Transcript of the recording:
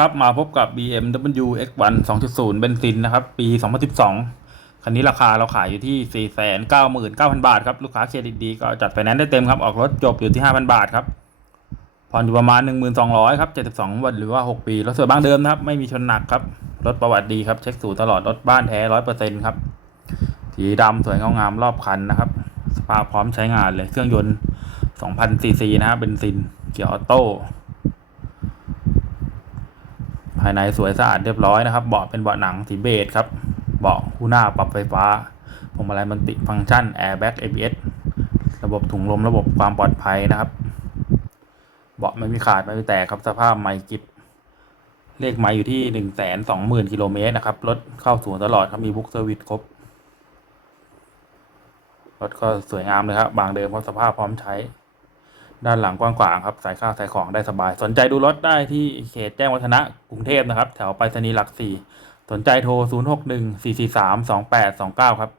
ครับมาพบกับ BMW X1 2.0 เบนซินนะครับ ปี 2012 คันนี้ราคาเราขายอยู่ที่ 499,000 บาทครับ ลูกค้าเครดิตดีก็จัดไฟแนนซ์ได้เต็มครับ ออกรถจบอยู่ที่ 5,000 บาทครับ ผ่อนอยู่ประมาณ 1,200 ครับ 72 วันหรือว่า 6 ปี รถสวยบ้างเดิมนะครับ ไม่มีชนหนักครับ รถประวัติดีครับ เช็คสูตรตลอด รถบ้านแท้ 100%ครับ สีดำสวยงามรอบคันนะครับ สภาพพร้อมใช้งานเลย เครื่องยนต์ 2,000ซีซีนะครับเบนซิน เกียร์ออโต้ายในสวยสะอาดเรียบร้อยนะครับ เบาะเป็นเบาะหนังสีเบจครับ เบาะคู่หน้าปรับไฟฟ้าพวงมาลัยมันติฟังก์ชัน Airbag ABS ระบบถุงลมระบบความปลอดภัยนะครับ เบาะไม่มีขาดไม่มีแตกครับสภาพใหม่กิบเลขไม้อยู่ที่หนึ่งแสนสองหมื่นกิโลเมตรนะครับ รถเข้าศูนตลอดครับมีบุ๊กเซอร์วิสครบ รถก็สวยงามเลยครับ บางเดิมครับสภาพพร้อมใช้ ด้านหลังกว้างขวางครับใส่ข้าวใส่ของได้สบาย สนใจดูรถได้ที่เขตแจ้งวัฒนะกรุงเทพนะครับ แถวไปรษณีย์หลักสี่สนใจโทร 0 6 1 4 4 3 2 8 2 9 ครับ